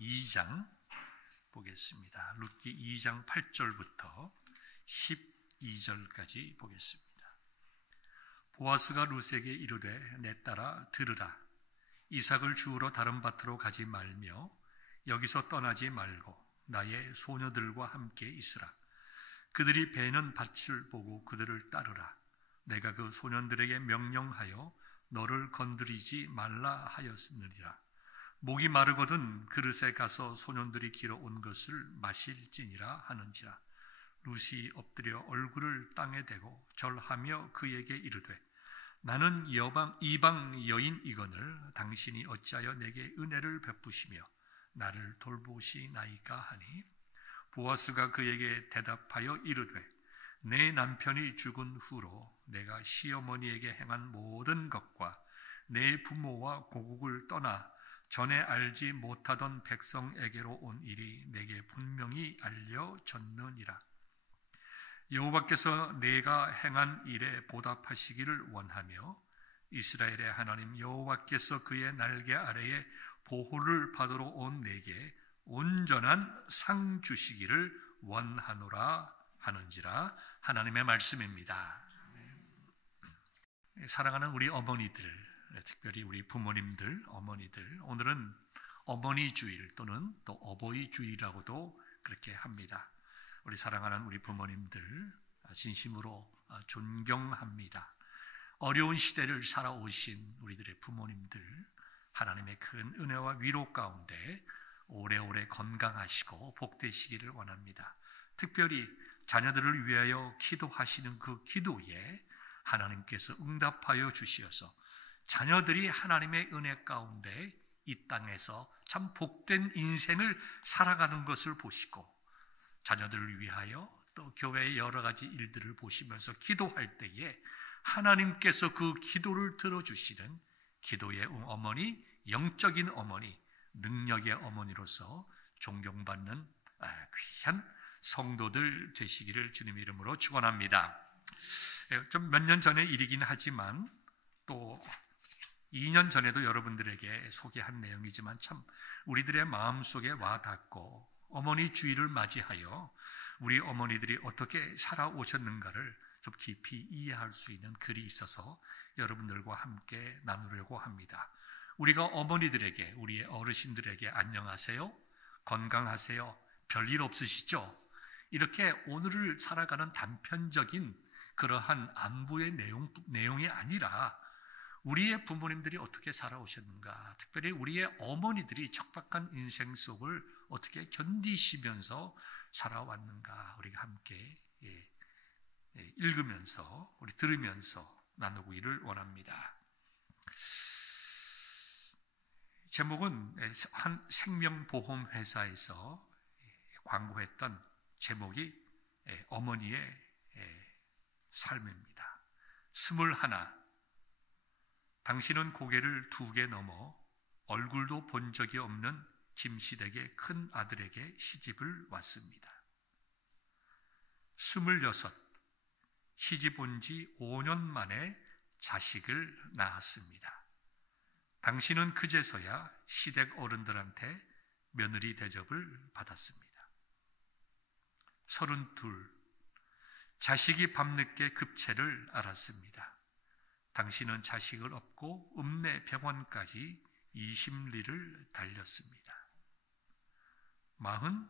2장 보겠습니다. 룻기 2장 8절부터 12절까지 보겠습니다. 보아스가 룻에게 이르되 내 딸아 들으라. 이삭을 주우러 다른 밭으로 가지 말며 여기서 떠나지 말고 나의 소녀들과 함께 있으라. 그들이 베는 밭을 보고 그들을 따르라. 내가 그 소년들에게 명령하여 너를 건드리지 말라 하였느니라. 목이 마르거든 그릇에 가서 소년들이 길어온 것을 마실지니라 하는지라. 룻이 엎드려 얼굴을 땅에 대고 절하며 그에게 이르되 나는 이방 여인이거늘 당신이 어찌하여 내게 은혜를 베푸시며 나를 돌보시나이까 하니 보아스가 그에게 대답하여 이르되 내 남편이 죽은 후로 내가 시어머니에게 행한 모든 것과 내 부모와 고국을 떠나 전에 알지 못하던 백성에게로 온 일이 내게 분명히 알려졌느니라. 여호와께서 내가 행한 일에 보답하시기를 원하며 이스라엘의 하나님 여호와께서 그의 날개 아래에 보호를 받으러 온 내게 온전한 상 주시기를 원하노라 하는지라. 하나님의 말씀입니다. 사랑하는 우리 어머니들, 특별히 우리 부모님들, 어머니들, 오늘은 어머니 주일 또는 또 어버이 주일이라고도 그렇게 합니다. 우리 사랑하는 우리 부모님들 진심으로 존경합니다. 어려운 시대를 살아오신 우리들의 부모님들, 하나님의 큰 은혜와 위로 가운데 오래오래 건강하시고 복되시기를 원합니다. 특별히 자녀들을 위하여 기도하시는 그 기도에 하나님께서 응답하여 주시어서 자녀들이 하나님의 은혜 가운데 이 땅에서 참 복된 인생을 살아가는 것을 보시고 자녀들을 위하여 또 교회의 여러 가지 일들을 보시면서 기도할 때에 하나님께서 그 기도를 들어주시는 기도의 어머니, 영적인 어머니, 능력의 어머니로서 존경받는 귀한 성도들 되시기를 주님 이름으로 축원합니다. 좀 몇 년 전의 일이긴 하지만 또 2년 전에도 여러분들에게 소개한 내용이지만 참 우리들의 마음속에 와닿고 어머니 주일을 맞이하여 우리 어머니들이 어떻게 살아오셨는가를 좀 깊이 이해할 수 있는 글이 있어서 여러분들과 함께 나누려고 합니다. 우리가 어머니들에게, 우리의 어르신들에게 안녕하세요, 건강하세요, 별일 없으시죠? 이렇게 오늘을 살아가는 단편적인 그러한 안부의 내용이 아니라 우리의 부모님들이 어떻게 살아오셨는가, 특별히 우리의 어머니들이 척박한 인생 속을 어떻게 견디시면서 살아왔는가 우리가 함께 읽으면서 우리 들으면서 나누기를 원합니다. 제목은 한 생명보험회사에서 광고했던 제목이 어머니의 삶입니다. 21. 당신은 고개를 2개 넘어 얼굴도 본 적이 없는 김시댁의 큰 아들에게 시집을 왔습니다. 26. 시집 온 지 5년 만에 자식을 낳았습니다. 당신은 그제서야 시댁 어른들한테 며느리 대접을 받았습니다. 32. 자식이 밤늦게 급체를 앓았습니다. 당신은 자식을 업고 읍내 병원까지 20리를 달렸습니다. 40.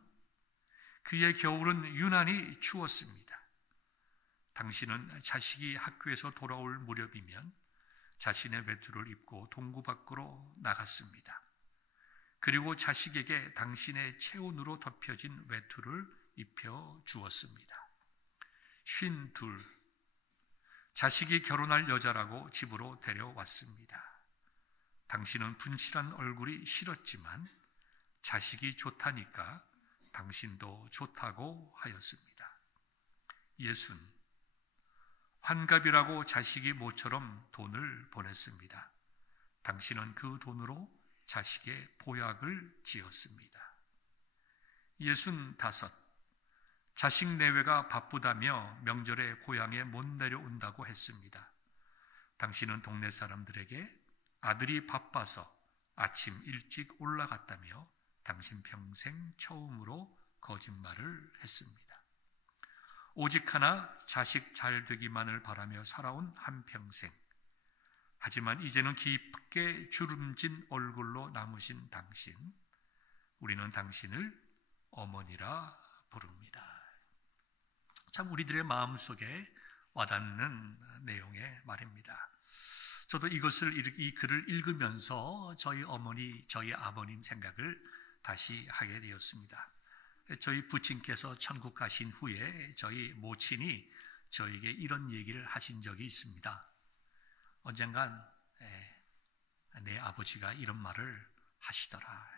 그의 겨울은 유난히 추웠습니다. 당신은 자식이 학교에서 돌아올 무렵이면 자신의 외투를 입고 동구 밖으로 나갔습니다. 그리고 자식에게 당신의 체온으로 덮여진 외투를 입혀 주었습니다. 52. 자식이 결혼할 여자라고 집으로 데려왔습니다. 당신은 분칠한 얼굴이 싫었지만 자식이 좋다니까 당신도 좋다고 하였습니다. 60. 환갑이라고 자식이 모처럼 돈을 보냈습니다. 당신은 그 돈으로 자식의 보약을 지었습니다. 65. 자식 내외가 바쁘다며 명절에 고향에 못 내려온다고 했습니다. 당신은 동네 사람들에게 아들이 바빠서 아침 일찍 올라갔다며 당신 평생 처음으로 거짓말을 했습니다. 오직 하나 자식 잘 되기만을 바라며 살아온 한평생. 하지만 이제는 깊게 주름진 얼굴로 남으신 당신, 우리는 당신을 어머니라 부릅니다. 참 우리들의 마음속에 와닿는 내용의 말입니다. 저도 이 글을 읽으면서 저희 어머니, 저희 아버님 생각을 다시 하게 되었습니다. 저희 부친께서 천국 가신 후에 저희 모친이 저에게 이런 얘기를 하신 적이 있습니다. 언젠간 내 아버지가 이런 말을 하시더라.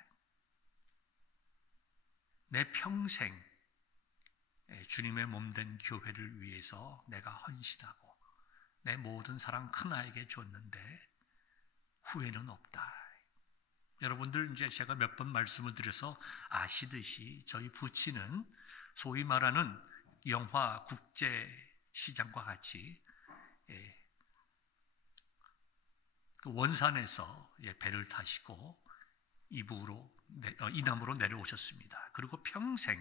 내 평생 주님의 몸된 교회를 위해서 내가 헌신하고 내 모든 사랑 큰아이에게 줬는데 후회는 없다. 여러분들 이제 제가 몇 번 말씀을 드려서 아시듯이 저희 부친은 소위 말하는 영화 국제 시장과 같이 원산에서 배를 타시고 이남으로 내려오셨습니다. 그리고 평생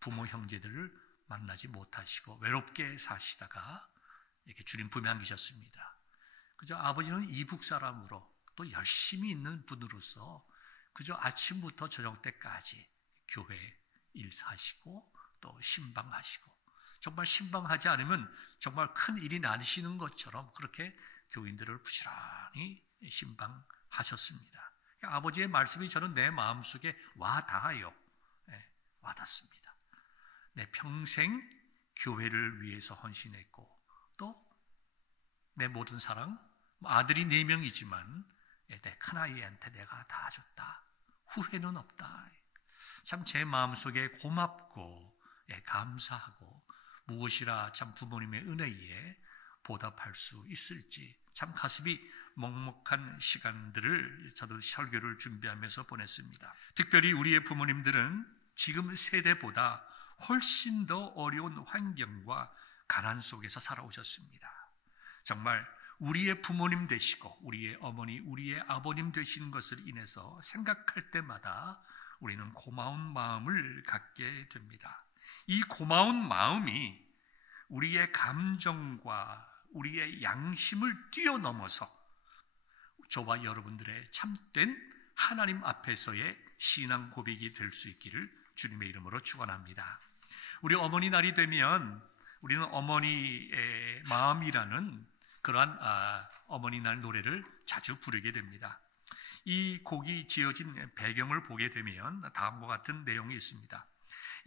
부모 형제들을 만나지 못하시고 외롭게 사시다가 이렇게 주님 품에 안기셨습니다. 그저 아버지는 이북 사람으로 또 열심히 있는 분으로서 그저 아침부터 저녁 때까지 교회 일사하시고 또 신방하시고 정말 신방하지 않으면 정말 큰 일이 나시는 것처럼 그렇게 교인들을 부지런히 신방하셨습니다. 아버지의 말씀이 저는 내 마음속에 와닿아요. 와닿습니다. 내 평생 교회를 위해서 헌신했고 또 내 모든 사랑, 아들이 4명이지만 내 큰아이한테 내가 다 줬다. 후회는 없다. 참 제 마음속에 고맙고 감사하고 무엇이라 참 부모님의 은혜에 보답할 수 있을지 참 가슴이 먹먹한 시간들을 저도 설교를 준비하면서 보냈습니다. 특별히 우리의 부모님들은 지금 세대보다 훨씬 더 어려운 환경과 가난 속에서 살아오셨습니다. 정말 우리의 부모님 되시고 우리의 어머니, 우리의 아버님 되신 것을 인해서 생각할 때마다 우리는 고마운 마음을 갖게 됩니다. 이 고마운 마음이 우리의 감정과 우리의 양심을 뛰어넘어서 저와 여러분들의 참된 하나님 앞에서의 신앙 고백이 될 수 있기를 주님의 이름으로 축원합니다. 우리 어머니 날이 되면 우리는 어머니의 마음이라는 그러한 어머니날 노래를 자주 부르게 됩니다. 이 곡이 지어진 배경을 보게 되면 다음과 같은 내용이 있습니다.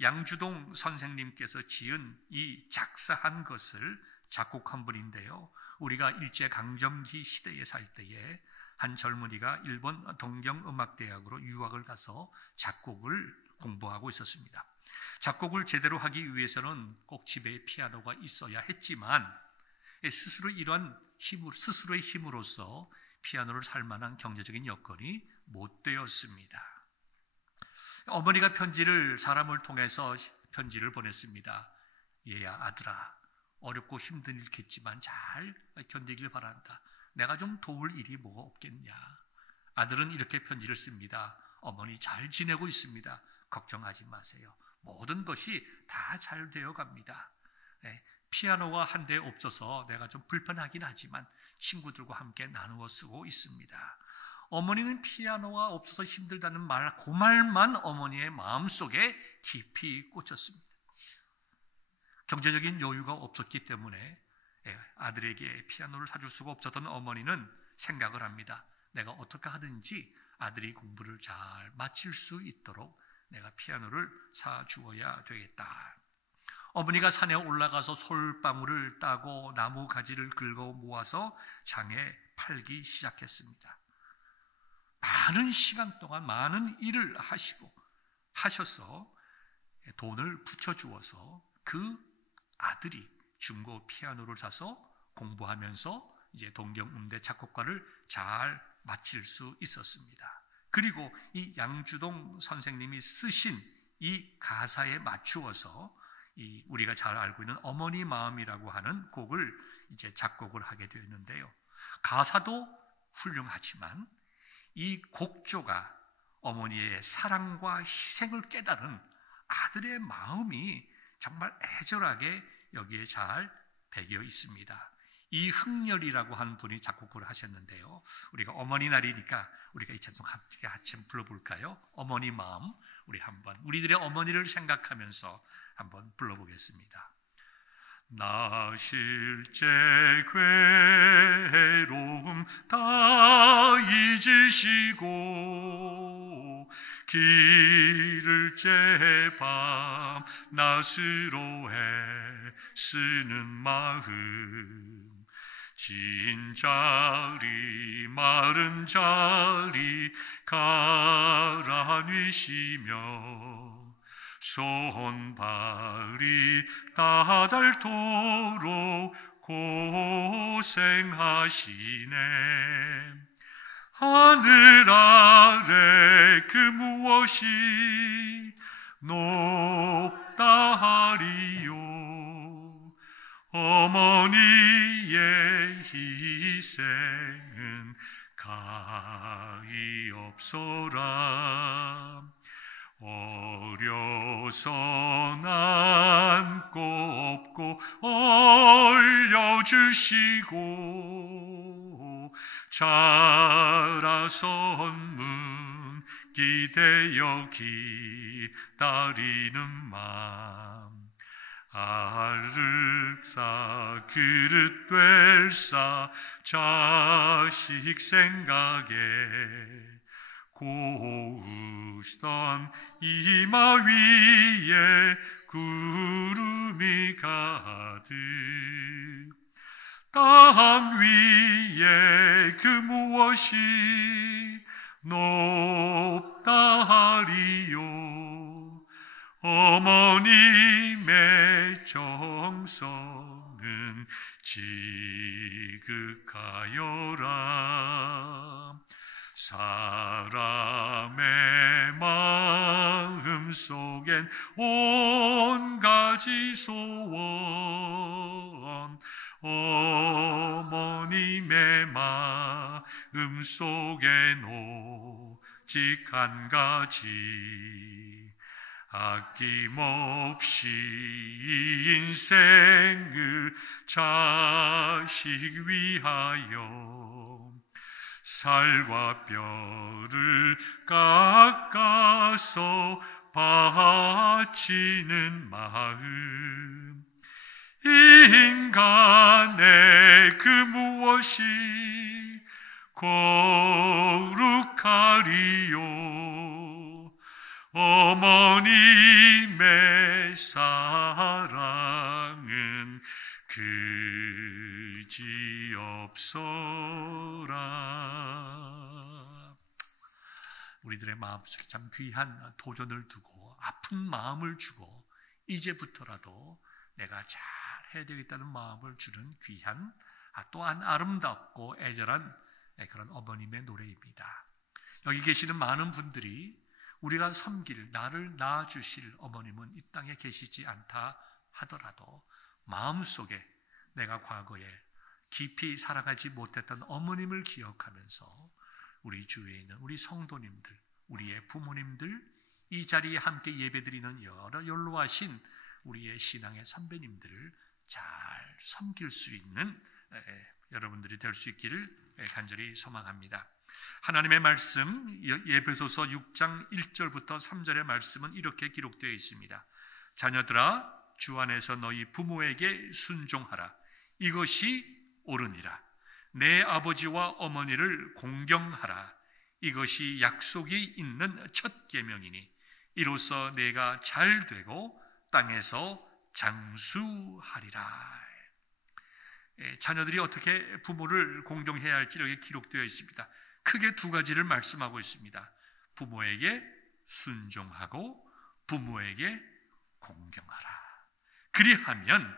양주동 선생님께서 지은 이 작사한 것을 작곡한 분인데요. 우리가 일제강점기 시대에 살 때에 한 젊은이가 일본 동경음악대학으로 유학을 가서 작곡을 공부하고 있었습니다. 작곡을 제대로 하기 위해서는 꼭 집에 피아노가 있어야 했지만 스스로의 힘으로서 피아노를 살 만한 경제적인 여건이 못 되었습니다. 어머니가 사람을 통해서 편지를 보냈습니다. 얘야 아들아, 어렵고 힘든 일겠지만 잘 견디길 바란다. 내가 좀 도울 일이 뭐가 없겠냐. 아들은 이렇게 편지를 씁니다. 어머니 잘 지내고 있습니다. 걱정하지 마세요. 모든 것이 다 잘 되어 갑니다. 피아노가 한 대 없어서 내가 좀 불편하긴 하지만 친구들과 함께 나누어 쓰고 있습니다. 어머니는 피아노가 없어서 힘들다는 그 말만 어머니의 마음속에 깊이 꽂혔습니다. 경제적인 여유가 없었기 때문에 아들에게 피아노를 사줄 수가 없었던 어머니는 생각을 합니다. 내가 어떻게 하든지 아들이 공부를 잘 마칠 수 있도록 내가 피아노를 사주어야 되겠다. 어머니가 산에 올라가서 솔방울을 따고 나무 가지를 긁어 모아서 장에 팔기 시작했습니다. 많은 시간 동안 많은 일을 하셔서 돈을 붙여주어서 그 아들이 중고 피아노를 사서 공부하면서 이제 동경음대 작곡과를 잘 마칠 수 있었습니다. 그리고 이 양주동 선생님이 쓰신 이 가사에 맞추어서 우리가 잘 알고 있는 어머니 마음이라고 하는 곡을 이제 작곡을 하게 되었는데요. 가사도 훌륭하지만 이 곡조가 어머니의 사랑과 희생을 깨달은 아들의 마음이 정말 애절하게 여기에 잘 배겨 있습니다. 이흥렬이라고 하는 분이 작곡을 하셨는데요. 우리가 어머니 날이니까 우리가 이 찬송 함께 같이 불러볼까요? 어머니 마음, 우리들의 어머니를 생각하면서 한번 불러보겠습니다. 나 실제 괴로움 다 잊으시고 길을 째 밤 낮으로 애쓰는 마음 진 자리 마른 자리 가라뉘시며 손발이 다닳도록 고생하시네. 하늘 아래 그 무엇이 높다 하리요. 어머니의 희생은 가히 없어라. 어려서 남고 없고 올려주시고 자라선 문 기대어 기다리는 맘 아륵사 그릇 될사 자식 생각에 고우시던 이마 위에 구름이 가득 땅 위에 그 무엇이 높다 하리요. 어머님의 정성은 지극하여라. 사람의 마음 속엔 온 가지 소원 어머님의 마음 속엔 오직 한 가지 아낌없이 인생을 자식 위하여 살과 뼈를 깎아서 바치는 마음 인간의 그 무엇이 거룩하리요. 어머님의 사랑은 그지없어라. 우리들의 마음속에 참 귀한 도전을 두고 아픈 마음을 주고 이제부터라도 내가 잘 해야 되겠다는 마음을 주는 귀한 또한 아름답고 애절한 그런 어머님의 노래입니다. 여기 계시는 많은 분들이 우리가 섬길 나를 낳아주실 어머님은 이 땅에 계시지 않다 하더라도 마음속에 내가 과거에 깊이 살아가지 못했던 어머님을 기억하면서 우리 주위에 있는 우리 성도님들, 우리의 부모님들, 이 자리에 함께 예배드리는 여러 연로하신 우리의 신앙의 선배님들을 잘 섬길 수 있는 여러분들이 될 수 있기를 간절히 소망합니다. 하나님의 말씀 에베소서 6장 1절부터 3절의 말씀은 이렇게 기록되어 있습니다. 자녀들아 주 안에서 너희 부모에게 순종하라. 이것이 옳으니라. 내 아버지와 어머니를 공경하라. 이것이 약속이 있는 첫 계명이니 이로써 내가 잘 되고 땅에서 장수하리라. 자녀들이 어떻게 부모를 공경해야 할지 여기 기록되어 있습니다. 크게 두 가지를 말씀하고 있습니다. 부모에게 순종하고 부모에게 공경하라. 그리하면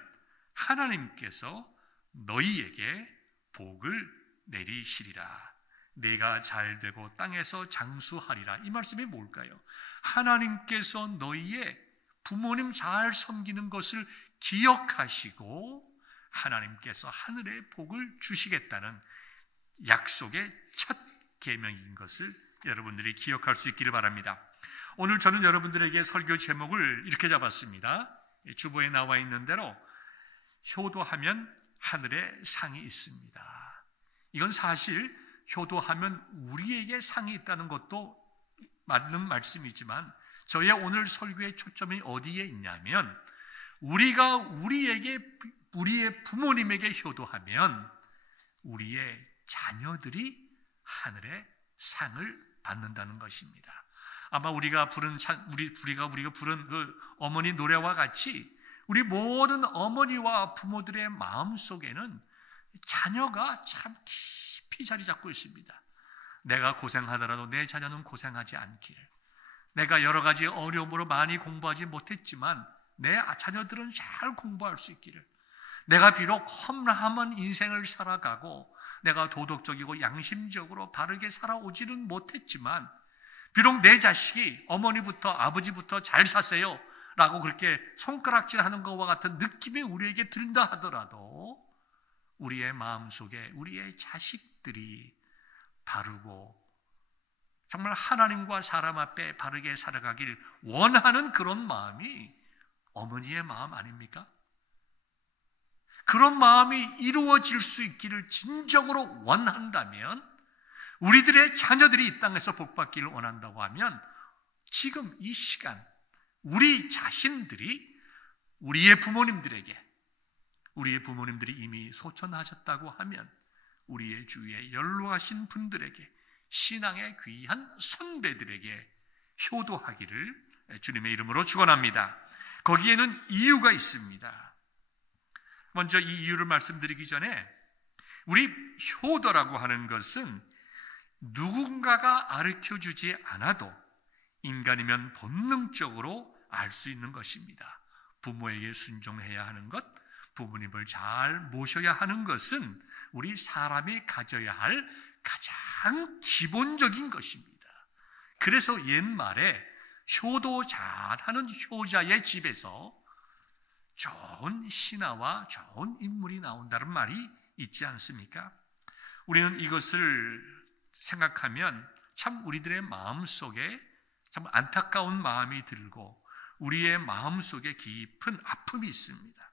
하나님께서 너희에게 복을 내리시리라. 내가 잘되고 땅에서 장수하리라. 이 말씀이 뭘까요? 하나님께서 너희의 부모님 잘 섬기는 것을 기억하시고 하나님께서 하늘의 복을 주시겠다는 약속의 첫 계명인 것을 여러분들이 기억할 수 있기를 바랍니다. 오늘 저는 여러분들에게 설교 제목을 이렇게 잡았습니다. 주보에 나와 있는 대로 효도하면 하늘에 상이 있습니다. 이건 사실 효도하면 우리에게 상이 있다는 것도 맞는 말씀이지만 저의 오늘 설교의 초점이 어디에 있냐면 우리가 우리의 부모님에게 효도하면 우리의 자녀들이 하늘의 상을 받는다는 것입니다. 아마 우리가 부른 그 어머니 노래와 같이 우리 모든 어머니와 부모들의 마음 속에는 자녀가 참 깊이 자리 잡고 있습니다. 내가 고생하더라도 내 자녀는 고생하지 않기를. 내가 여러 가지 어려움으로 많이 공부하지 못했지만 내 자녀들은 잘 공부할 수 있기를. 내가 비록 험한 인생을 살아가고 내가 도덕적이고 양심적으로 바르게 살아오지는 못했지만 비록 내 자식이 어머니부터 아버지부터 잘 사세요 라고 그렇게 손가락질하는 것과 같은 느낌이 우리에게 든다 하더라도 우리의 마음속에 우리의 자식들이 바르고 정말 하나님과 사람 앞에 바르게 살아가길 원하는 그런 마음이 어머니의 마음 아닙니까? 그런 마음이 이루어질 수 있기를 진정으로 원한다면 우리들의 자녀들이 이 땅에서 복받기를 원한다고 하면 지금 이 시간 우리 자신들이 우리의 부모님들이 이미 소천하셨다고 하면 우리의 주위에 연로하신 분들에게 신앙의 귀한 선배들에게 효도하기를 주님의 이름으로 축원합니다. 거기에는 이유가 있습니다. 먼저 이 이유를 말씀드리기 전에 우리 효도라고 하는 것은 누군가가 가르쳐주지 않아도 인간이면 본능적으로 알 수 있는 것입니다. 부모에게 순종해야 하는 것, 부모님을 잘 모셔야 하는 것은 우리 사람이 가져야 할 가장 기본적인 것입니다. 그래서 옛말에 효도 잘하는 효자의 집에서 좋은 신하와 좋은 인물이 나온다는 말이 있지 않습니까? 우리는 이것을 생각하면 참 우리들의 마음속에 참 안타까운 마음이 들고 우리의 마음속에 깊은 아픔이 있습니다.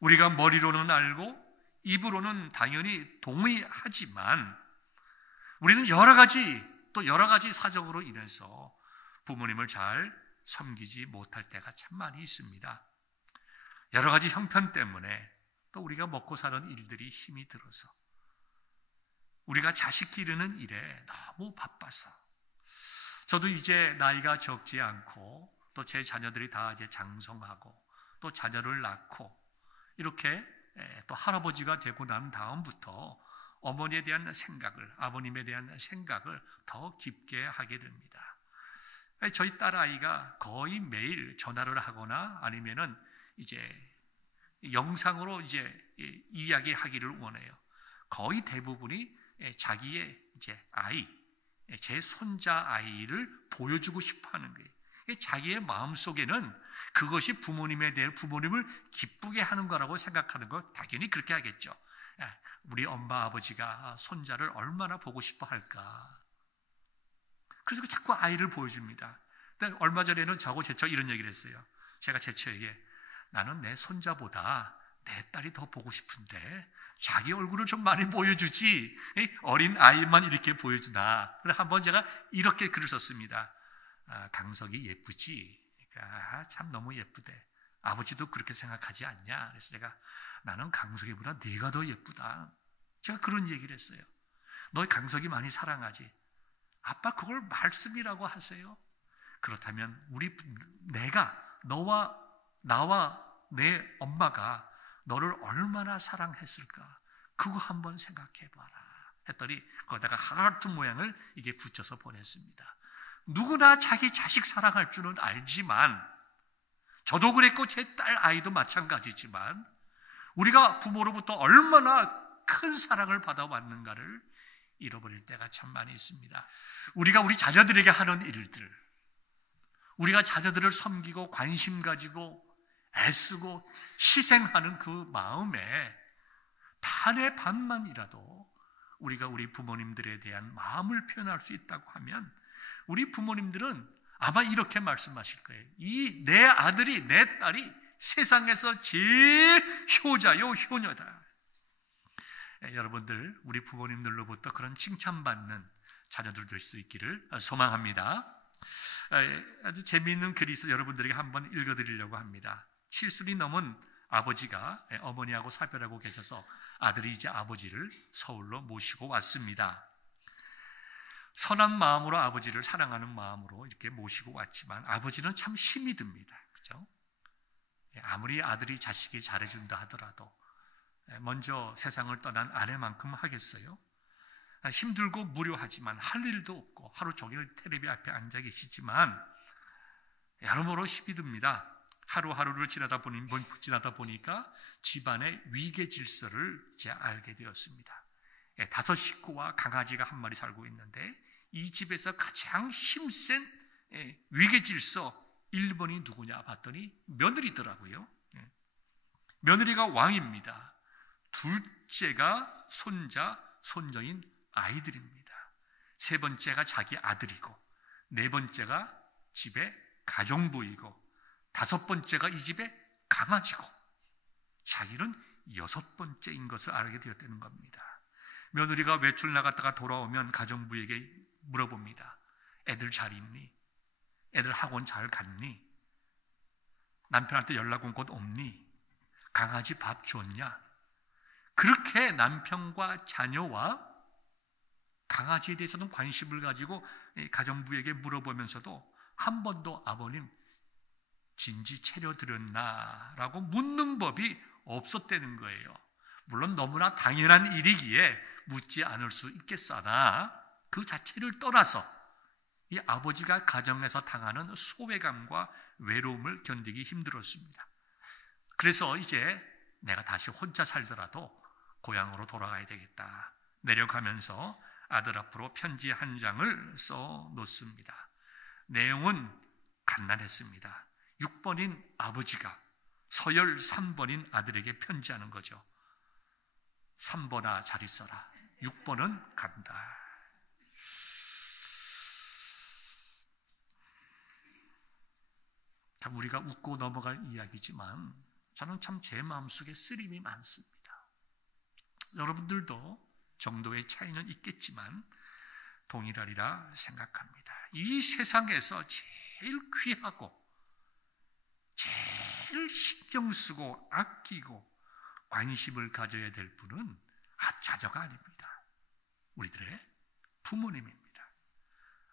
우리가 머리로는 알고 입으로는 당연히 동의하지만 우리는 여러 가지 사정으로 인해서 부모님을 잘 섬기지 못할 때가 참 많이 있습니다. 여러 가지 형편 때문에 또 우리가 먹고 사는 일들이 힘이 들어서 우리가 자식 기르는 일에 너무 바빠서 저도 이제 나이가 적지 않고 또 제 자녀들이 다 이제 장성하고 또 자녀를 낳고 이렇게 또 할아버지가 되고 난 다음부터 어머니에 대한 생각을, 아버님에 대한 생각을 더 깊게 하게 됩니다. 저희 딸아이가 거의 매일 전화를 하거나 아니면은 이제 영상으로 이제 이야기하기를 원해요. 거의 대부분이 자기의 이제 아이, 제 손자 아이를 보여주고 싶어 하는 거예요. 자기의 마음속에는 그것이 부모님을 기쁘게 하는 거라고 생각하는 거 당연히 그렇게 하겠죠. 우리 엄마 아버지가 손자를 얼마나 보고 싶어 할까. 그래서 자꾸 아이를 보여줍니다. 근데 얼마 전에는 저하고 제처 이런 얘기를 했어요. 제가 제처에게 나는 내 손자보다 내 딸이 더 보고 싶은데 자기 얼굴을 좀 많이 보여주지 어린 아이만 이렇게 보여주나. 그래서 한번 제가 이렇게 글을 썼습니다. 강석이 예쁘지? 그러니까 참 너무 예쁘대. 아버지도 그렇게 생각하지 않냐? 그래서 제가 나는 강석이보다 네가 더 예쁘다. 제가 그런 얘기를 했어요. 너 강석이 많이 사랑하지? 아빠 그걸 말씀이라고 하세요. 그렇다면 나와 내 엄마가 너를 얼마나 사랑했을까? 그거 한번 생각해봐라. 했더니 거기다가 하트 모양을 이게 붙여서 보냈습니다. 누구나 자기 자식 사랑할 줄은 알지만 저도 그랬고 제 딸 아이도 마찬가지지만 우리가 부모로부터 얼마나 큰 사랑을 받아왔는가를 잃어버릴 때가 참 많이 있습니다. 우리가 우리 자녀들에게 하는 일들, 우리가 자녀들을 섬기고 관심 가지고 애쓰고 희생하는 그 마음에 반의 반만이라도 우리가 우리 부모님들에 대한 마음을 표현할 수 있다고 하면 우리 부모님들은 아마 이렇게 말씀하실 거예요. 이 내 아들이, 내 딸이 세상에서 제일 효자요, 효녀다. 여러분들, 우리 부모님들로부터 그런 칭찬받는 자녀들 될 수 있기를 소망합니다. 아주 재미있는 글이 있어 여러분들에게 한번 읽어드리려고 합니다. 7순이 넘은 아버지가 어머니하고 사별하고 계셔서 아들이 이제 아버지를 서울로 모시고 왔습니다. 선한 마음으로 아버지를 사랑하는 마음으로 이렇게 모시고 왔지만 아버지는 참 힘이 듭니다. 그렇죠? 아무리 아들이 자식이 잘해준다 하더라도 먼저 세상을 떠난 아내만큼 하겠어요? 힘들고 무료하지만 할 일도 없고 하루 종일 텔레비 앞에 앉아 계시지만 여러모로 힘이 듭니다. 하루하루를 지나다 보니까 집안의 위계 질서를 이제 알게 되었습니다. 5 식구와 강아지가 한 마리 살고 있는데 이 집에서 가장 힘센 위계 질서 1번이 누구냐 봤더니 며느리더라고요. 며느리가 왕입니다. 둘째가 손자, 손녀인 아이들입니다. 3번째가 자기 아들이고 4번째가 집의 가정부이고 5번째가 이 집의 강아지고 자기는 6번째인 것을 알게 되었다는 겁니다. 며느리가 외출 나갔다가 돌아오면 가정부에게 물어봅니다. 애들 잘 있니? 애들 학원 잘 갔니? 남편한테 연락 온 곳 없니? 강아지 밥 줬냐? 그렇게 남편과 자녀와 강아지에 대해서는 관심을 가지고 가정부에게 물어보면서도 한 번도 아버님 진지 차려드렸나? 라고 묻는 법이 없었다는 거예요. 물론 너무나 당연한 일이기에 묻지 않을 수 있겠으나 그 자체를 떠나서 이 아버지가 가정에서 당하는 소외감과 외로움을 견디기 힘들었습니다. 그래서 이제 내가 다시 혼자 살더라도 고향으로 돌아가야 되겠다. 내려가면서 아들 앞으로 편지 한 장을 써 놓습니다. 내용은 간단했습니다. 6번인 아버지가 서열 3번인 아들에게 편지하는 거죠. 3번아 잘 있어라. 6번은 간다. 참 우리가 웃고 넘어갈 이야기지만 저는 참 제 마음속에 쓰림이 많습니다. 여러분들도 정도의 차이는 있겠지만 동일하리라 생각합니다. 이 세상에서 제일 귀하고 제일 신경 쓰고 아끼고 관심을 가져야 될 분은 자녀가 아닙니다. 우리들의 부모님입니다.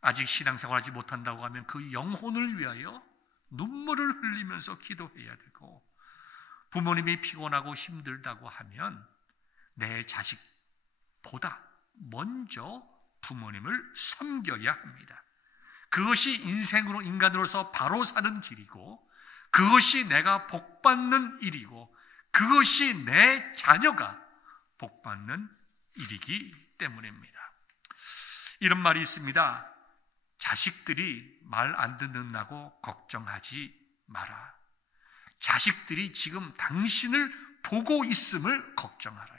아직 신앙생활하지 못한다고 하면 그 영혼을 위하여 눈물을 흘리면서 기도해야 되고, 부모님이 피곤하고 힘들다고 하면 내 자식보다 먼저 부모님을 섬겨야 합니다. 그것이 인간으로서 바로 사는 길이고, 그것이 내가 복받는 일이고, 그것이 내 자녀가 복받는 일이기 때문입니다. 이런 말이 있습니다. 자식들이 말 안 듣는다고 걱정하지 마라. 자식들이 지금 당신을 보고 있음을 걱정하라.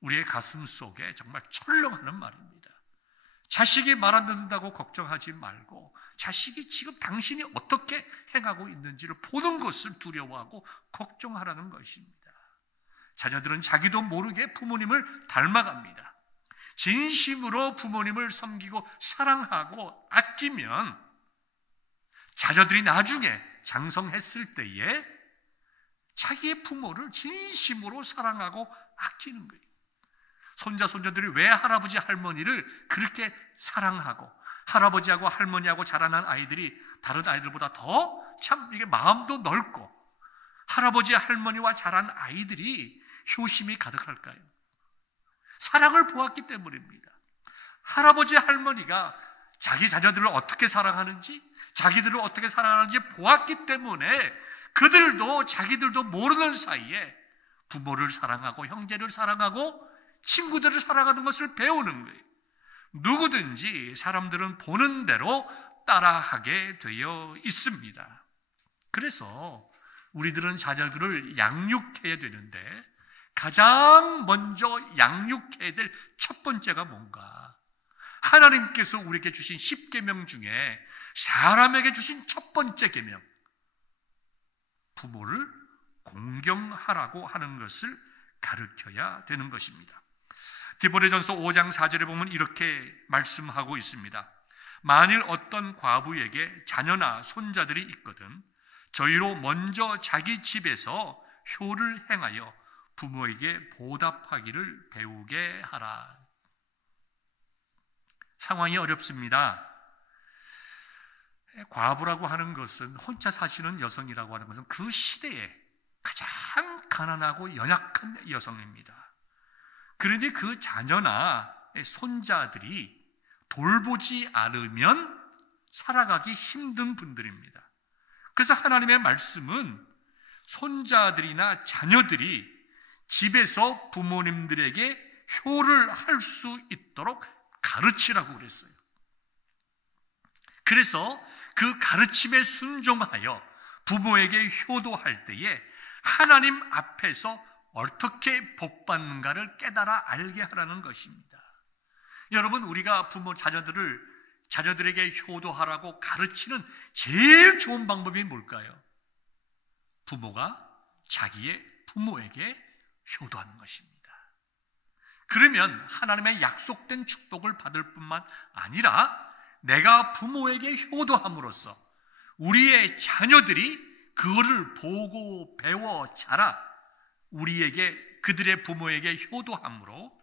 우리의 가슴 속에 정말 철렁하는 말입니다. 자식이 말 안 듣는다고 걱정하지 말고 자식이 지금 당신이 어떻게 행하고 있는지를 보는 것을 두려워하고 걱정하라는 것입니다. 자녀들은 자기도 모르게 부모님을 닮아갑니다. 진심으로 부모님을 섬기고 사랑하고 아끼면 자녀들이 나중에 장성했을 때에 자기의 부모를 진심으로 사랑하고 아끼는 거예요. 손자, 손녀들이 왜 할아버지, 할머니를 그렇게 사랑하고 할아버지하고 할머니하고 자라난 아이들이 다른 아이들보다 더 참 이게 마음도 넓고 할아버지, 할머니와 자란 아이들이 효심이 가득할까요? 사랑을 보았기 때문입니다. 할아버지, 할머니가 자기 자녀들을 어떻게 사랑하는지, 자기들을 어떻게 사랑하는지 보았기 때문에 그들도 자기들도 모르는 사이에 부모를 사랑하고 형제를 사랑하고 친구들을 사랑하는 것을 배우는 거예요. 누구든지 사람들은 보는 대로 따라하게 되어 있습니다. 그래서 우리들은 자녀들을 양육해야 되는데 가장 먼저 양육해야 될 첫 번째가 뭔가? 하나님께서 우리에게 주신 10계명 중에 사람에게 주신 첫 번째 계명, 부모를 공경하라고 하는 것을 가르쳐야 되는 것입니다. 디모데전서 5장 4절에 보면 이렇게 말씀하고 있습니다. 만일 어떤 과부에게 자녀나 손자들이 있거든 저희로 먼저 자기 집에서 효를 행하여 부모에게 보답하기를 배우게 하라. 상황이 어렵습니다. 과부라고 하는 것은, 혼자 사시는 여성이라고 하는 것은 그 시대에 가장 가난하고 연약한 여성입니다. 그런데 그 자녀나 손자들이 돌보지 않으면 살아가기 힘든 분들입니다. 그래서 하나님의 말씀은 손자들이나 자녀들이 집에서 부모님들에게 효를 할 수 있도록 가르치라고 그랬어요. 그래서 그 가르침에 순종하여 부모에게 효도할 때에 하나님 앞에서 어떻게 복받는가를 깨달아 알게 하라는 것입니다. 여러분, 우리가 자녀들에게 효도하라고 가르치는 제일 좋은 방법이 뭘까요? 부모가 자기의 부모에게 효도하는 것입니다. 그러면 하나님의 약속된 축복을 받을 뿐만 아니라 내가 부모에게 효도함으로써 우리의 자녀들이 그거를 보고 배워 자라 그들의 부모에게 효도함으로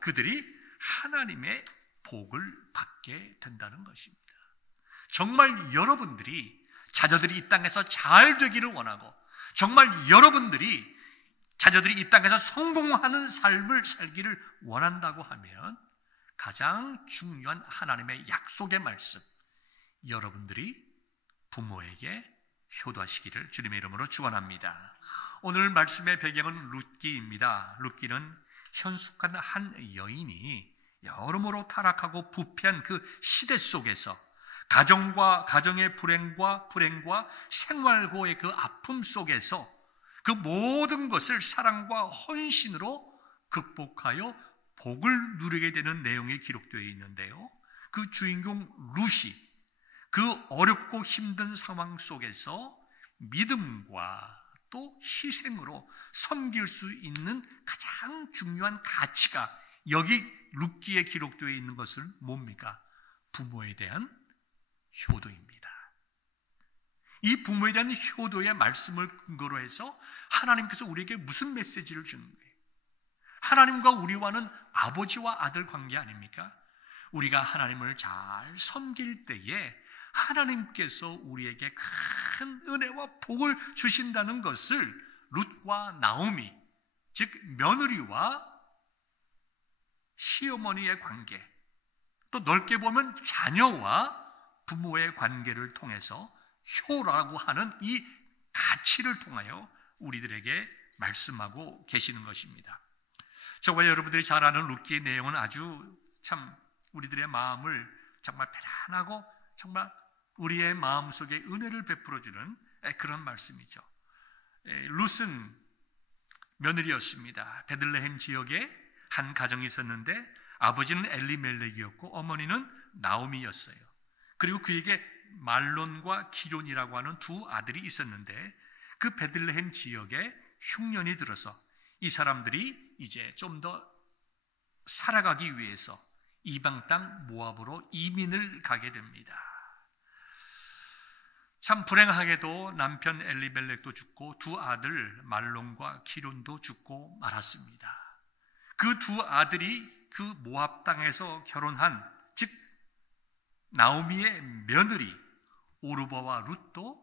그들이 하나님의 복을 받게 된다는 것입니다. 정말 여러분들이 자녀들이 이 땅에서 잘 되기를 원하고, 정말 여러분들이 자녀들이 이 땅에서 성공하는 삶을 살기를 원한다고 하면 가장 중요한 하나님의 약속의 말씀, 여러분들이 부모에게 효도하시기를 주님의 이름으로 축원합니다. 오늘 말씀의 배경은 룻기입니다. 룻기는 현숙한 한 여인이 여러모로 타락하고 부패한 그 시대 속에서 가정의 불행과 생활고의 그 아픔 속에서 그 모든 것을 사랑과 헌신으로 극복하여 복을 누리게 되는 내용이 기록되어 있는데요. 그 주인공 룻이 그 어렵고 힘든 상황 속에서 믿음과 또 희생으로 섬길 수 있는 가장 중요한 가치가 여기 룻기에 기록되어 있는 것은 뭡니까? 부모에 대한 효도입니다. 이 부모에 대한 효도의 말씀을 근거로 해서 하나님께서 우리에게 무슨 메시지를 주는 거예요? 하나님과 우리와는 아버지와 아들 관계 아닙니까? 우리가 하나님을 잘 섬길 때에 하나님께서 우리에게 큰 은혜와 복을 주신다는 것을 룻과 나오미, 즉 며느리와 시어머니의 관계, 또 넓게 보면 자녀와 부모의 관계를 통해서 효라고 하는 이 가치를 통하여 우리들에게 말씀하고 계시는 것입니다. 저와 여러분들이 잘 아는 룻기의 내용은 아주 참 우리들의 마음을 정말 편안하고 정말 우리의 마음속에 은혜를 베풀어주는 그런 말씀이죠. 룻은 며느리였습니다. 베들레헴 지역에 한 가정이 있었는데 아버지는 엘리멜렉이었고 어머니는 나오미였어요. 그리고 그에게 말론과 기론이라고 하는 두 아들이 있었는데 그 베들레헴 지역에 흉년이 들어서 이 사람들이 이제 좀 더 살아가기 위해서 이방 땅 모압으로 이민을 가게 됩니다. 참 불행하게도 남편 엘리멜렉도 죽고 두 아들 말론과 기론도 죽고 말았습니다. 그 두 아들이 그 모압 땅에서 결혼한, 즉 나오미의 며느리 오르바와 룻도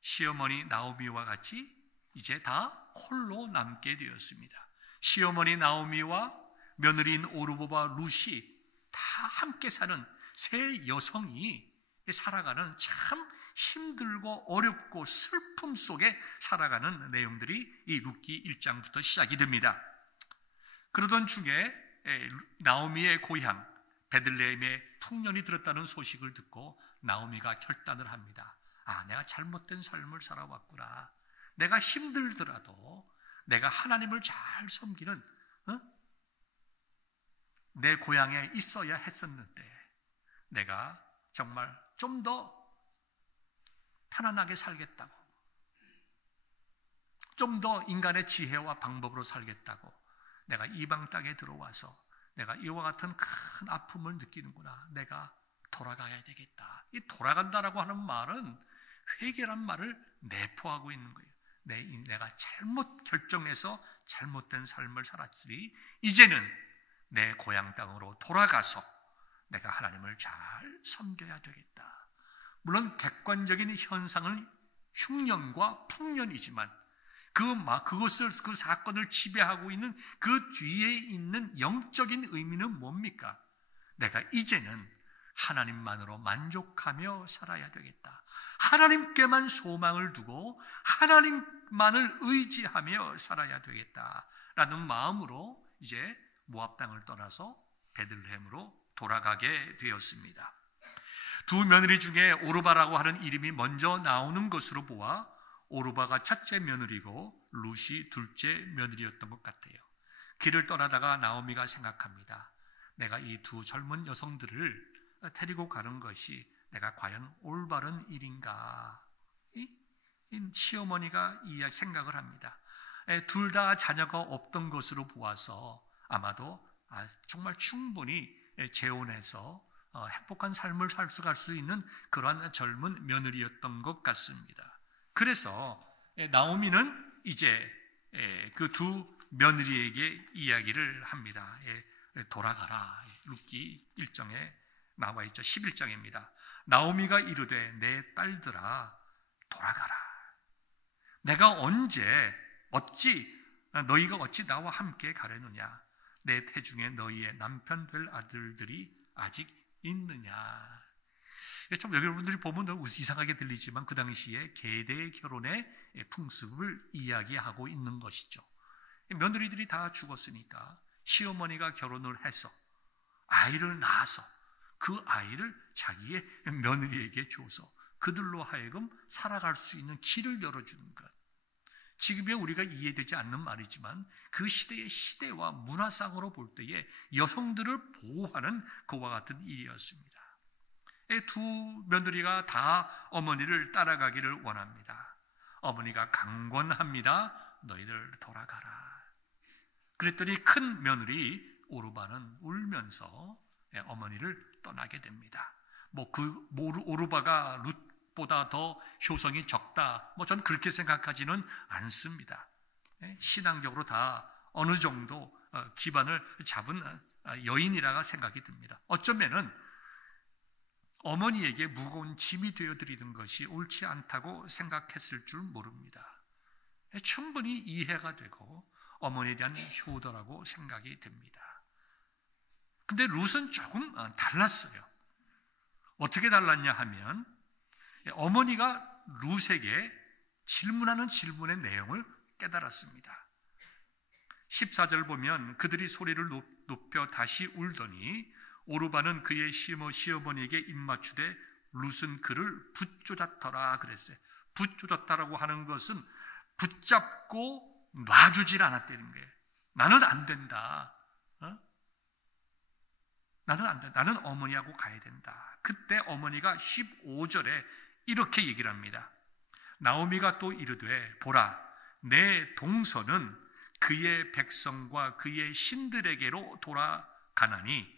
시어머니 나오미와 같이 이제 다 홀로 남게 되었습니다. 시어머니 나오미와 며느리인 오르바와 룻이 다 함께 사는 세 여성이 살아가는 참 힘들고 어렵고 슬픔 속에 살아가는 내용들이 이 룻기 1장부터 시작이 됩니다. 그러던 중에 나오미의 고향 베들레헴에 풍년이 들었다는 소식을 듣고 나오미가 결단을 합니다. 내가 잘못된 삶을 살아왔구나. 내가 힘들더라도 내가 하나님을 잘 섬기는 내 고향에 있어야 했었는데 내가 정말 좀 더 편안하게 살겠다고, 좀 더 인간의 지혜와 방법으로 살겠다고 내가 이방 땅에 들어와서 내가 이와 같은 큰 아픔을 느끼는구나. 내가 돌아가야 되겠다. 이 돌아간다라고 하는 말은 회개란 말을 내포하고 있는 거예요. 내가 잘못 결정해서 잘못된 삶을 살았으니 이제는 내 고향 땅으로 돌아가서 내가 하나님을 잘 섬겨야 되겠다. 물론 객관적인 현상은 흉년과 풍년이지만 그 사건을 지배하고 있는 그 뒤에 있는 영적인 의미는 뭡니까? 내가 이제는 하나님만으로 만족하며 살아야 되겠다. 하나님께만 소망을 두고 하나님만을 의지하며 살아야 되겠다라는 마음으로 이제 모압 땅을 떠나서 베들레헴으로 돌아가게 되었습니다. 두 며느리 중에 오르바라고 하는 이름이 먼저 나오는 것으로 보아 오르바가 첫째 며느리고 룻이 둘째 며느리였던 것 같아요. 길을 떠나다가 나오미가 생각합니다. 내가 이 두 젊은 여성들을 데리고 가는 것이 내가 과연 올바른 일인가? 이 시어머니가 이 생각을 합니다. 둘 다 자녀가 없던 것으로 보아서 아마도 정말 충분히 재혼해서 행복한 삶을 살 수 있는 그러한 젊은 며느리였던 것 같습니다. 그래서 나오미는 이제 그 두 며느리에게 이야기를 합니다. 돌아가라. 룻기 1장에 나와 있죠. 11장입니다. 나오미가 이르되 내 딸들아 돌아가라. 내가 너희가 어찌 나와 함께 가려느냐? 내 태중에 너희의 남편 될 아들들이 아직 있느냐? 참 여러분들이 보면 너무 이상하게 들리지만 그 당시에 계대 결혼의 풍습을 이야기하고 있는 것이죠. 며느리들이 다 죽었으니까 시어머니가 결혼을 해서 아이를 낳아서 그 아이를 자기의 며느리에게 줘서 그들로 하여금 살아갈 수 있는 길을 열어주는 것. 지금의 우리가 이해되지 않는 말이지만 그 시대의 시대와 문화상으로 볼 때에 여성들을 보호하는 그와 같은 일이었습니다. 두 며느리가 다 어머니를 따라가기를 원합니다. 어머니가 강권합니다. 너희들 돌아가라. 그랬더니 큰 며느리 오르바는 울면서 어머니를 떠나게 됩니다. 오르바가 룻보다 더 효성이 적다. 저는 그렇게 생각하지는 않습니다. 신앙적으로 다 어느 정도 기반을 잡은 여인이라가 생각이 듭니다. 어쩌면은 어머니에게 무거운 짐이 되어드리는 것이 옳지 않다고 생각했을 줄 모릅니다. 충분히 이해가 되고 어머니에 대한 효도라고 생각이 됩니다. 근데 룻은 조금 달랐어요. 어떻게 달랐냐 하면 어머니가 룻에게 질문하는 질문의 내용을 깨달았습니다. 14절 보면 그들이 소리를 높여 다시 울더니 오르바는 그의 시어머니에게 입맞추되 룻은 그를 붙조잡더라 그랬어요. 붙조잡다라고 하는 것은 붙잡고 놔주질 않았다는 거예요. 나는 안 된다. 나는 안 된다. 나는 어머니하고 가야 된다. 그때 어머니가 15절에 이렇게 얘기를 합니다. 나오미가 또 이르되 보라 내 동서는 그의 백성과 그의 신들에게로 돌아가나니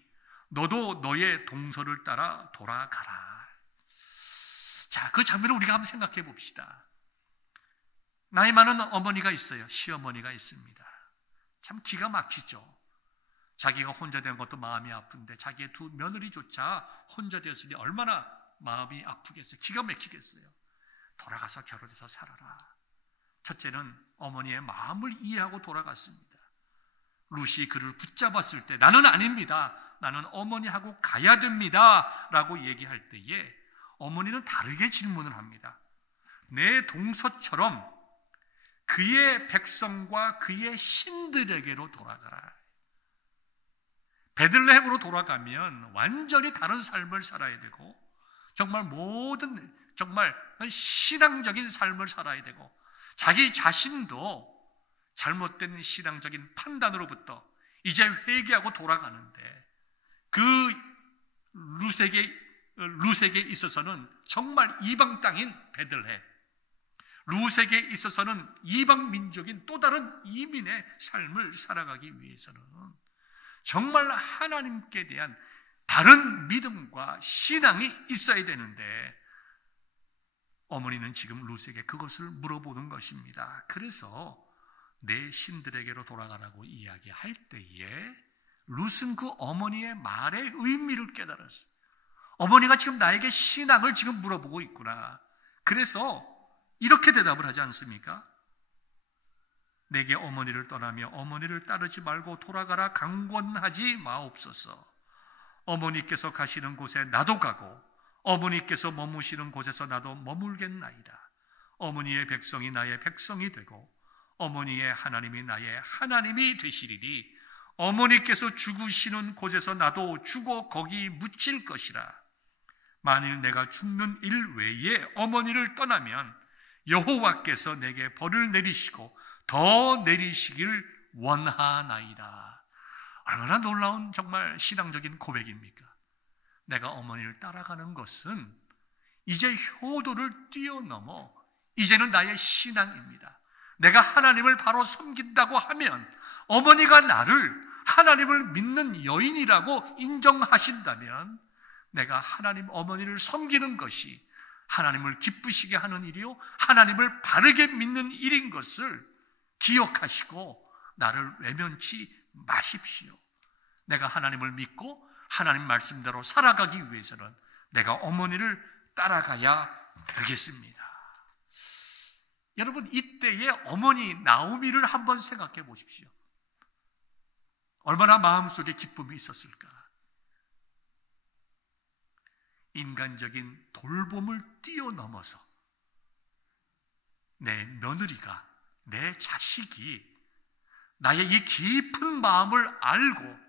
너도 너의 동서를 따라 돌아가라. 자, 그 장면을 우리가 한번 생각해 봅시다. 나이 많은 어머니가 있어요. 시어머니가 있습니다. 참 기가 막히죠. 자기가 혼자 된 것도 마음이 아픈데 자기의 두 며느리조차 혼자 되었으니 얼마나 마음이 아프겠어요. 기가 막히겠어요. 돌아가서 결혼해서 살아라. 첫째는 어머니의 마음을 이해하고 돌아갔습니다. 룻이 그를 붙잡았을 때 나는 아닙니다. 나는 어머니하고 가야 됩니다. 라고 얘기할 때에 어머니는 다르게 질문을 합니다. 내 동서처럼 그의 백성과 그의 신들에게로 돌아가라. 베들레헴으로 돌아가면 완전히 다른 삶을 살아야 되고 정말 신앙적인 삶을 살아야 되고 자기 자신도 잘못된 신앙적인 판단으로부터 이제 회개하고 돌아가는데 그 루색에 있어서는 정말 이방 땅인 베들레헴, 루색에 있어서는 이방 민족인 또 다른 이민의 삶을 살아가기 위해서는 정말 하나님께 대한 바른 믿음과 신앙이 있어야 되는데, 어머니는 지금 룻에게 그것을 물어보는 것입니다. 그래서 내 신들에게로 돌아가라고 이야기할 때에 룻은 그 어머니의 말의 의미를 깨달았어요. 어머니가 지금 나에게 신앙을 지금 물어보고 있구나. 그래서 이렇게 대답을 하지 않습니까? 내게 어머니를 떠나며 어머니를 따르지 말고 돌아가라 강권하지 마옵소서. 어머니께서 가시는 곳에 나도 가고 어머니께서 머무시는 곳에서 나도 머물겠나이다. 어머니의 백성이 나의 백성이 되고 어머니의 하나님이 나의 하나님이 되시리니 어머니께서 죽으시는 곳에서 나도 죽어 거기 묻힐 것이라. 만일 내가 죽는 일 외에 어머니를 떠나면 여호와께서 내게 벌을 내리시고 더 내리시길 원하나이다. 얼마나 놀라운 정말 신앙적인 고백입니까? 내가 어머니를 따라가는 것은 이제 효도를 뛰어넘어 이제는 나의 신앙입니다. 내가 하나님을 바로 섬긴다고 하면 어머니가 나를 하나님을 믿는 여인이라고 인정하신다면 내가 하나님 어머니를 섬기는 것이 하나님을 기쁘시게 하는 일이요 하나님을 바르게 믿는 일인 것을 기억하시고 나를 외면치 마십시오. 내가 하나님을 믿고 하나님 말씀대로 살아가기 위해서는 내가 어머니를 따라가야 되겠습니다. 여러분, 이때의 어머니 나오미를 한번 생각해 보십시오. 얼마나 마음속에 기쁨이 있었을까? 인간적인 돌봄을 뛰어넘어서 내 며느리가, 내 자식이 나의 이 깊은 마음을 알고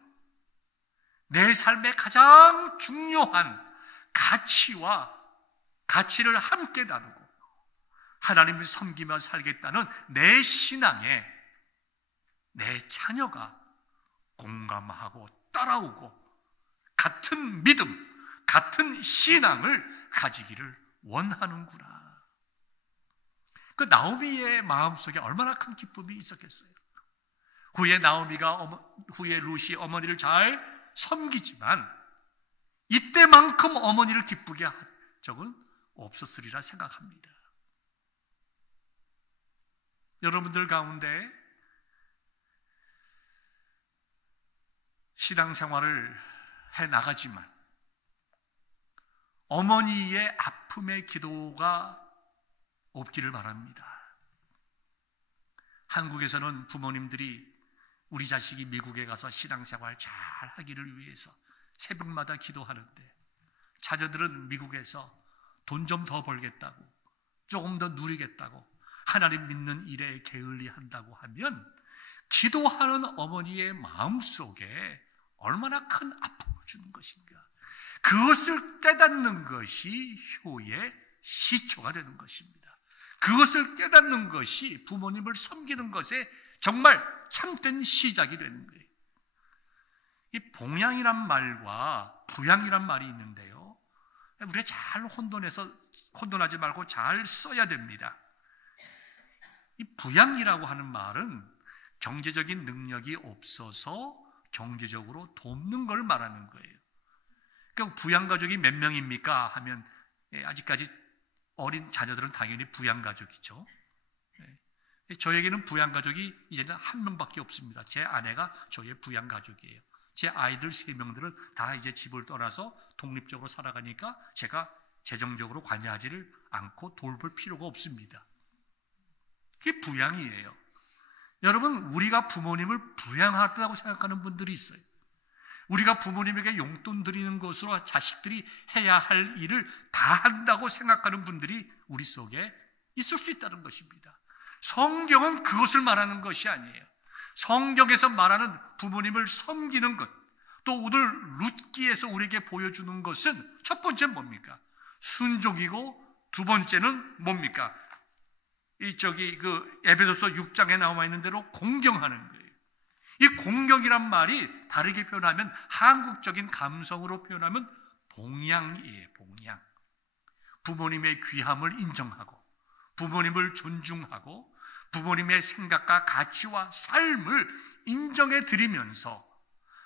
내 삶의 가장 중요한 가치를 함께 나누고 하나님을 섬기며 살겠다는 내 신앙에 내 자녀가 공감하고 따라오고 같은 믿음, 같은 신앙을 가지기를 원하는구나. 그 나오미의 마음속에 얼마나 큰 기쁨이 있었겠어요. 후에 룻이 어머니를 잘 섬기지만 이때만큼 어머니를 기쁘게 한 적은 없었으리라 생각합니다. 여러분들 가운데 신앙생활을 해나가지만 어머니의 아픔의 기도가 없기를 바랍니다. 한국에서는 부모님들이 우리 자식이 미국에 가서 신앙생활 잘 하기를 위해서 새벽마다 기도하는데, 자녀들은 미국에서 돈 좀 더 벌겠다고, 조금 더 누리겠다고, 하나님 믿는 일에 게을리한다고 하면 기도하는 어머니의 마음속에 얼마나 큰 아픔을 주는 것인가. 그것을 깨닫는 것이 효의 시초가 되는 것입니다. 그것을 깨닫는 것이 부모님을 섬기는 것에 정말 참된 시작이 되는 거예요. 이 봉양이란 말과 부양이란 말이 있는데요, 우리가 잘 혼돈하지 말고 잘 써야 됩니다. 이 부양이라고 하는 말은 경제적인 능력이 없어서 경제적으로 돕는 걸 말하는 거예요. 그러니까 부양가족이 몇 명입니까? 하면 아직까지 어린 자녀들은 당연히 부양가족이죠. 저에게는 부양가족이 이제는 한 명밖에 없습니다. 제 아내가 저의 부양가족이에요. 제 아이들 3명들은 다 이제 집을 떠나서 독립적으로 살아가니까 제가 재정적으로 관여하지를 않고 돌볼 필요가 없습니다. 그게 부양이에요. 여러분, 우리가 부모님을 부양하다고 생각하는 분들이 있어요. 우리가 부모님에게 용돈 드리는 것으로 자식들이 해야 할 일을 다 한다고 생각하는 분들이 우리 속에 있을 수 있다는 것입니다. 성경은 그것을 말하는 것이 아니에요. 성경에서 말하는 부모님을 섬기는 것, 또 오늘 룻기에서 우리에게 보여주는 것은 첫 번째는 뭡니까? 순종이고, 두 번째는 뭡니까? 에베소서 6장에 나와 있는 대로 공경하는 거예요. 이 공경이란 말이 다르게 표현하면, 한국적인 감성으로 표현하면 봉양이에요. 봉양. 부모님의 귀함을 인정하고, 부모님을 존중하고, 부모님의 생각과 가치와 삶을 인정해 드리면서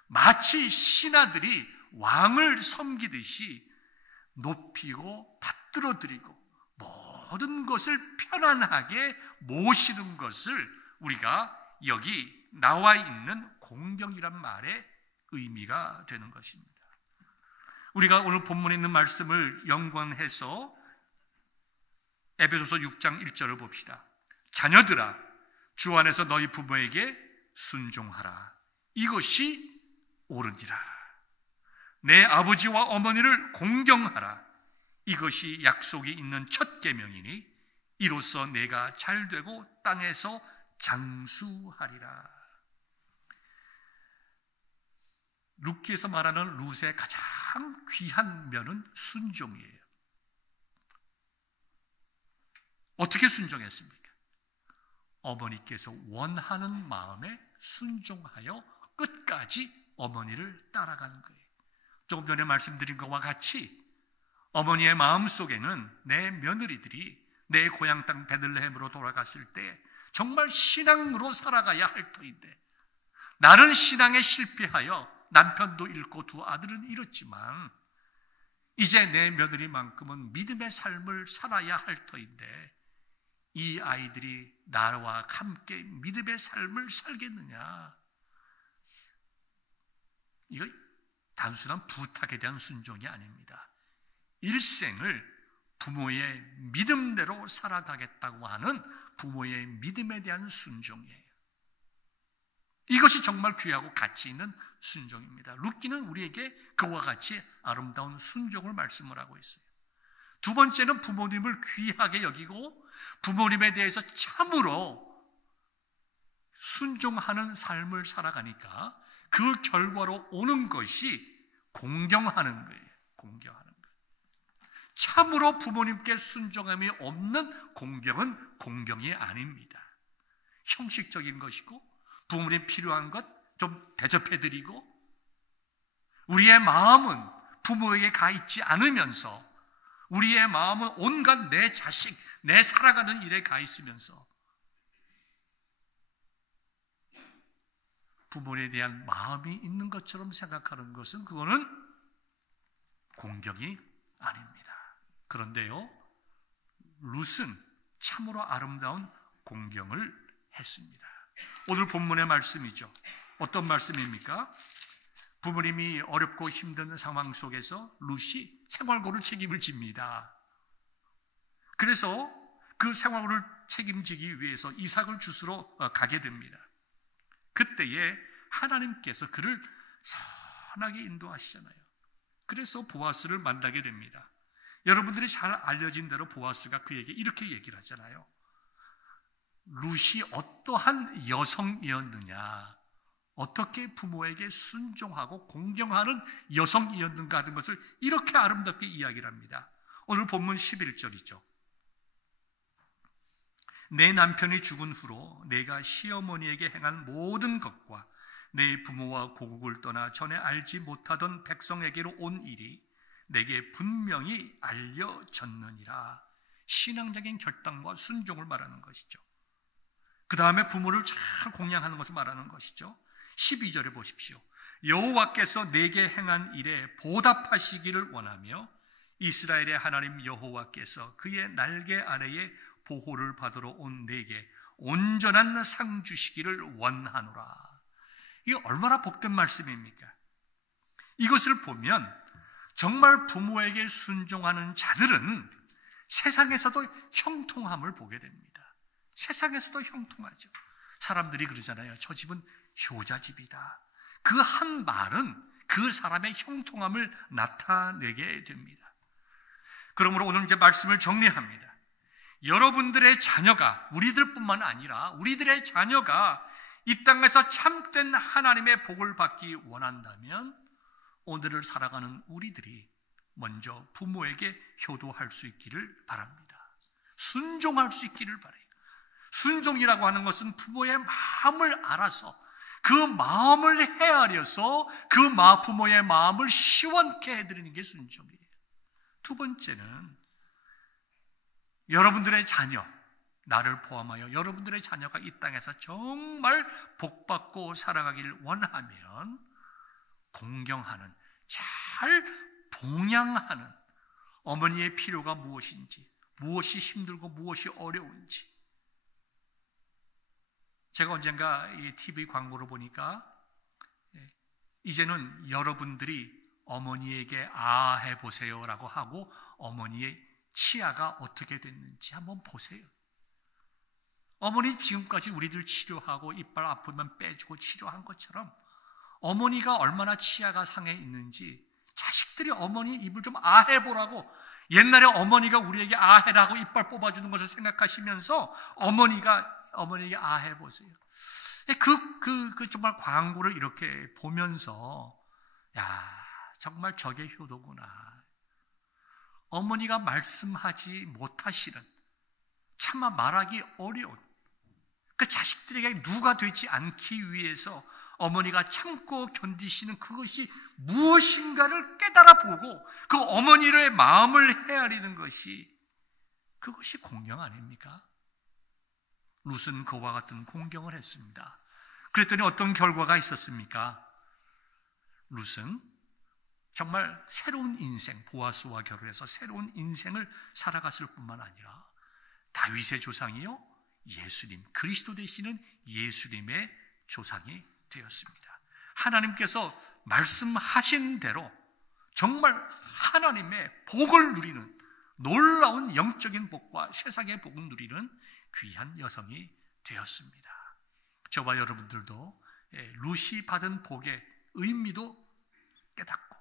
마치 신하들이 왕을 섬기듯이 높이고 받들어 드리고 모든 것을 편안하게 모시는 것을 우리가 여기 나와 있는 공경이란 말의 의미가 되는 것입니다. 우리가 오늘 본문에 있는 말씀을 연관해서 에베소서 6장 1절을 봅시다. 자녀들아, 주 안에서 너희 부모에게 순종하라. 이것이 옳으니라. 내 아버지와 어머니를 공경하라. 이것이 약속이 있는 첫 계명이니 이로써 내가 잘되고 땅에서 장수하리라. 룻기에서 말하는 룻의 가장 귀한 면은 순종이에요. 어떻게 순종했습니까? 어머니께서 원하는 마음에 순종하여 끝까지 어머니를 따라가는 거예요. 조금 전에 말씀드린 것과 같이 어머니의 마음속에는 내 며느리들이 내 고향 땅 베들레헴으로 돌아갔을 때 정말 신앙으로 살아가야 할 터인데, 나는 신앙에 실패하여 남편도 잃고 두 아들은 잃었지만 이제 내 며느리만큼은 믿음의 삶을 살아야 할 터인데 이 아이들이 나와 함께 믿음의 삶을 살겠느냐? 이거 단순한 부탁에 대한 순종이 아닙니다. 일생을 부모의 믿음대로 살아가겠다고 하는 부모의 믿음에 대한 순종이에요. 이것이 정말 귀하고 가치 있는 순종입니다. 룻기는 우리에게 그와 같이 아름다운 순종을 말씀을 하고 있어요. 두 번째는 부모님을 귀하게 여기고 부모님에 대해서 참으로 순종하는 삶을 살아가니까 그 결과로 오는 것이 공경하는 거예요. 공경하는 거예요. 참으로 부모님께 순종함이 없는 공경은 공경이 아닙니다. 형식적인 것이고 부모님 필요한 것 좀 대접해드리고 우리의 마음은 부모에게 가 있지 않으면서 우리의 마음은 온갖 내 자식, 내 살아가는 일에 가 있으면서 부모에 대한 마음이 있는 것처럼 생각하는 것은 그거는 공경이 아닙니다. 그런데요, 룻은 참으로 아름다운 공경을 했습니다. 오늘 본문의 말씀이죠. 어떤 말씀입니까? 부모님이 어렵고 힘든 상황 속에서 룻이 생활고를 책임을 집니다. 그래서 그 생활고를 책임지기 위해서 이삭을 주스러 가게 됩니다. 그때에 하나님께서 그를 선하게 인도하시잖아요. 그래서 보아스를 만나게 됩니다. 여러분들이 잘 알려진 대로 보아스가 그에게 이렇게 얘기를 하잖아요. 룻이 어떠한 여성이었느냐, 어떻게 부모에게 순종하고 공경하는 여성이었는가 하는 것을 이렇게 아름답게 이야기를 합니다. 오늘 본문 11절이죠. 내 남편이 죽은 후로 내가 시어머니에게 행한 모든 것과 내 부모와 고국을 떠나 전에 알지 못하던 백성에게로 온 일이 내게 분명히 알려졌느니라. 신앙적인 결단과 순종을 말하는 것이죠. 그 다음에 부모를 잘 공양하는 것을 말하는 것이죠. 12절에 보십시오. 여호와께서 내게 행한 일에 보답하시기를 원하며 이스라엘의 하나님 여호와께서 그의 날개 아래에 보호를 받으러 온 내게 온전한 상 주시기를 원하노라. 이게 얼마나 복된 말씀입니까? 이것을 보면 정말 부모에게 순종하는 자들은 세상에서도 형통함을 보게 됩니다. 세상에서도 형통하죠. 사람들이 그러잖아요. 저 집은 효자집이다. 그 한 말은 그 사람의 형통함을 나타내게 됩니다. 그러므로 오늘 이제 말씀을 정리합니다. 여러분들의 자녀가, 우리들뿐만 아니라 우리들의 자녀가 이 땅에서 참된 하나님의 복을 받기 원한다면 오늘을 살아가는 우리들이 먼저 부모에게 효도할 수 있기를 바랍니다. 순종할 수 있기를 바라요. 순종이라고 하는 것은 부모의 마음을 알아서 그 마음을 헤아려서 그 부모의 마음을 시원케 해드리는 게 순종이에요. 두 번째는 여러분들의 자녀, 나를 포함하여 여러분들의 자녀가 이 땅에서 정말 복받고 살아가길 원하면 공경하는, 잘 봉양하는 어머니의 필요가 무엇인지, 무엇이 힘들고 무엇이 어려운지. 제가 언젠가 이 TV 광고를 보니까 이제는 여러분들이 어머니에게 해보세요 라고 하고 어머니의 치아가 어떻게 됐는지 한번 보세요. 어머니 지금까지 우리들 치료하고 이빨 아프면 빼주고 치료한 것처럼 어머니가 얼마나 치아가 상해 있는지 자식들이 어머니 입을 좀 아해보라고, 옛날에 어머니가 우리에게 아해라고 이빨 뽑아주는 것을 생각하시면서 어머니에게 아해보세요. 정말 광고를 이렇게 보면서 정말 저게 효도구나. 어머니가 말씀하지 못하시는, 차마 말하기 어려운 그 자식들에게 누가 되지 않기 위해서 어머니가 참고 견디시는 그것이 무엇인가를 깨달아 보고 그 어머니의 마음을 헤아리는 그것이 공경 아닙니까? 룻은 그와 같은 공경을 했습니다. 그랬더니 어떤 결과가 있었습니까? 룻은 정말 새로운 인생, 보아스와 결혼해서 새로운 인생을 살아갔을 뿐만 아니라 다윗의 조상이요, 예수님, 그리스도 되시는 예수님의 조상이 되었습니다. 하나님께서 말씀하신 대로 정말 하나님의 복을 누리는, 놀라운 영적인 복과 세상의 복을 누리는 귀한 여성이 되었습니다. 저와 여러분들도 룻이 받은 복의 의미도 깨닫고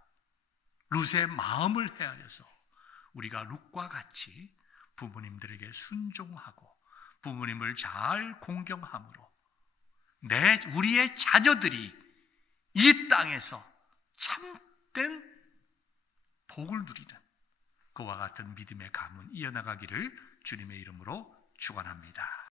룻의 마음을 헤아려서 우리가 룻과 같이 부모님들에게 순종하고 부모님을 잘 공경함으로 우리의 자녀들이 이 땅에서 참된 복을 누리는 그와 같은 믿음의 가문 이어나가기를 주님의 이름으로 축원합니다.